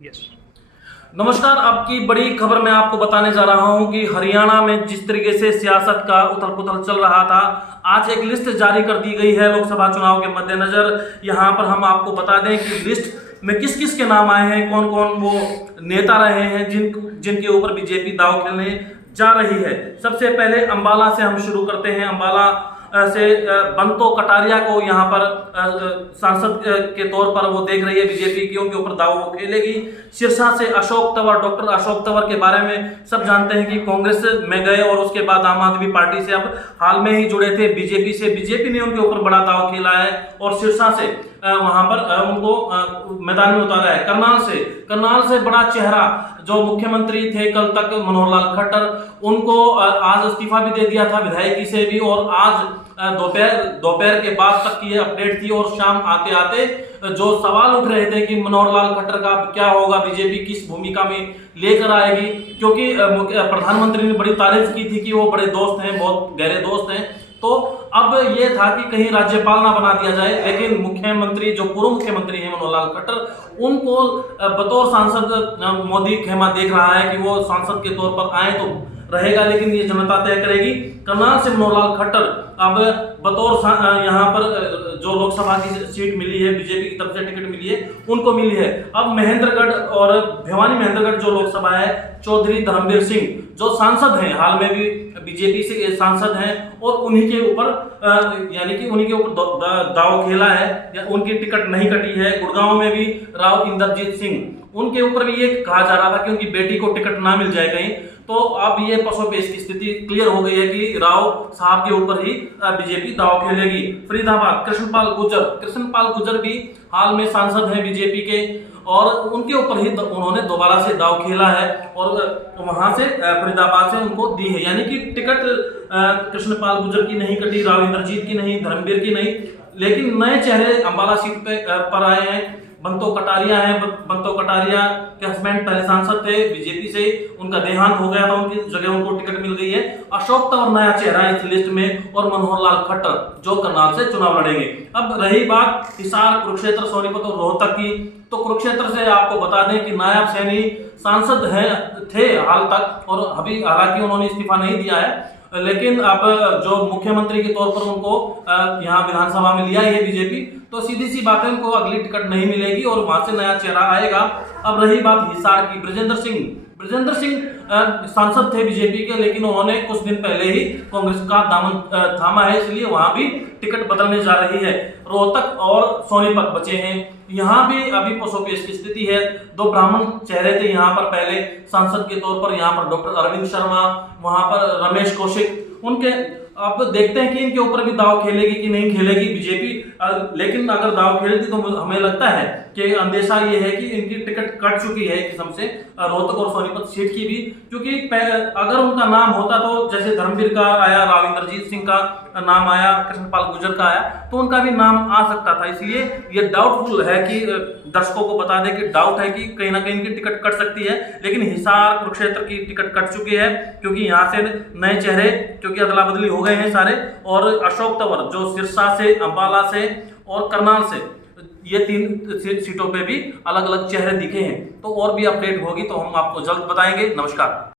Yes. नमस्कार। अब की बड़ी खबर मैं आपको बताने जा रहा हूं कि हरियाणा में जिस तरीके से सियासत का उथल पुथल चल रहा था, आज एक लिस्ट जारी कर दी गई है लोकसभा चुनाव के मद्देनजर। यहां पर हम आपको बता दें कि लिस्ट में किस किस के नाम आए हैं, कौन कौन वो नेता रहे हैं जिनके ऊपर बीजेपी दांव खेलने जा रही है। सबसे पहले अंबाला से हम शुरू करते हैं। अंबाला से बंतो कटारिया को यहाँ पर सांसद के तौर पर वो देख रही है बीजेपी की, उनके ऊपर दाव वो खेलेगी। सिरसा से अशोक तंवर, डॉक्टर अशोक तंवर के बारे में सब जानते हैं कि कांग्रेस में गए और उसके बाद आम आदमी पार्टी से अब हाल में ही जुड़े थे बीजेपी से। बीजेपी ने उनके ऊपर बड़ा दाव खेला है और सिरसा से वहां पर उनको मैदान में उतारा है। करनाल से बड़ा चेहरा जो मुख्यमंत्री थे कल तक मनोहर लाल खट्टर, उनको आज इस्तीफा भी दे दिया था विधायकी से भी, और आज दोपहर के बाद तक की अपडेट थी। और शाम आते आते जो सवाल उठ रहे थे कि मनोहर लाल खट्टर का क्या होगा, बीजेपी किस भूमिका में लेकर आएगी, क्योंकि प्रधानमंत्री ने बड़ी तारीफ की थी कि वो बड़े दोस्त हैं, बहुत गहरे दोस्त हैं। तो अब ये था कि कहीं राज्यपाल ना बना दिया जाए, लेकिन मुख्यमंत्री जो पूर्व मुख्यमंत्री हैं मनोहर लाल खट्टर, उनको बतौर सांसद मोदी खेमा देख रहा है कि वो सांसद के तौर पर आए तो रहेगा, लेकिन ये जनता तय करेगी। करनाल से मनोहर लाल खट्टर अब बतौर यहाँ पर जो लोकसभा की सीट मिली है, बीजेपी की तरफ से टिकट मिली है, उनको मिली है। अब महेंद्रगढ़ और भिवानी महेंद्रगढ़ जो लोकसभा है, चौधरी धर्मवीर सिंह जो सांसद हैं, हाल में भी बीजेपी से सांसद हैं, और उन्हीं के ऊपर यानी कि उन्हीं के ऊपर दाव खेला है, या उनकी टिकट नहीं कटी है। गुड़गांव में भी राव इंद्रजीत सिंह, उनके ऊपर भी ये कहा जा रहा था कि उनकी बेटी को टिकट ना मिल जाए कहीं, तो अब ये पसोपेश की स्थिति क्लियर हो गई है कि राव साहब के ऊपर ही बीजेपी दाव खेलेगी। फरीदाबाद कृष्णपाल गुर्जर भी हाल में सांसद हैं बीजेपी के, और उनके ऊपर ही उन्होंने दोबारा से दाव खेला है और वहां से फरीदाबाद से उनको दी है। यानी कि टिकट कृष्णपाल गुर्जर की नहीं कटी, राव इंद्रजीत की नहीं, धर्मवीर की नहीं, लेकिन नए चेहरे अंबाला सीट पर आए हैं। बंतो कटारिया है। बंतो कटारिया के हस्बैंड पहले सांसद थे बीजेपी से, उनका देहांत हो गया था, उनकी जगह उनको टिकट मिल गई है। अशोक तंवर नया चेहरा है इस लिस्ट में, और मनोहर लाल खट्टर जो करनाल से चुनाव लड़ेंगे। अब रही बात हिसार, कुरुक्षेत्र, सोनीपत और रोहतक की, तो कुरुक्षेत्र से आपको बता दें कि नायब सैनी सांसद थे हाल तक, और अभी हालांकि उन्होंने इस्तीफा नहीं दिया है, लेकिन अब जो मुख्यमंत्री के तौर पर उनको यहाँ विधानसभा में लिया है बीजेपी, तो सीधी सी बात है उनको अगली टिकट नहीं मिलेगी और वहां से नया चेहरा आएगा। अब रही बात हिसार की, ब्रजेंद्र सिंह सांसद थे बीजेपी के, लेकिन उन्होंने कुछ दिन पहले ही कांग्रेस का दामन थामा है, इसलिए वहां भी टिकट बदलने जा रही है। रोहतक और सोनीपत बचे हैं, यहाँ भी अभी पसोपेश की स्थिति है। दो ब्राह्मण चेहरे थे यहाँ पर पहले सांसद के तौर पर, यहाँ पर डॉक्टर अरविंद शर्मा, वहां पर रमेश कौशिक, उनके अब देखते हैं कि इनके ऊपर भी दाव खेलेगी कि नहीं खेलेगी बीजेपी। लेकिन अगर दाव खेलती तो हमें लगता है कि अंदेशा ये है कि इनकी टिकट कट चुकी है एक किस्म से, रोहतक और सोनीपत सीट की भी, क्योंकि अगर उनका नाम होता तो जैसे धर्मवीर का आया, राव इंद्रजीत सिंह का नाम आया, कृष्णपाल गुर्जर का आया, तो उनका भी नाम आ सकता था। इसलिए ये डाउटफुल है कि दर्शकों को बता दें कि डाउट है कि कहीं ना कहीं इनकी टिकट कट सकती है। लेकिन हिसार, कुरुक्षेत्र की टिकट कट चुकी है, क्योंकि यहाँ से नए चेहरे, क्योंकि अदला बदली हो गए हैं सारे। और अशोक तंवर जो सिरसा से, अंबाला से और करनाल से, ये 3 सीटों पे भी अलग अलग चेहरे दिखे हैं। तो और भी अपडेट होगी तो हम आपको जल्द बताएंगे। नमस्कार।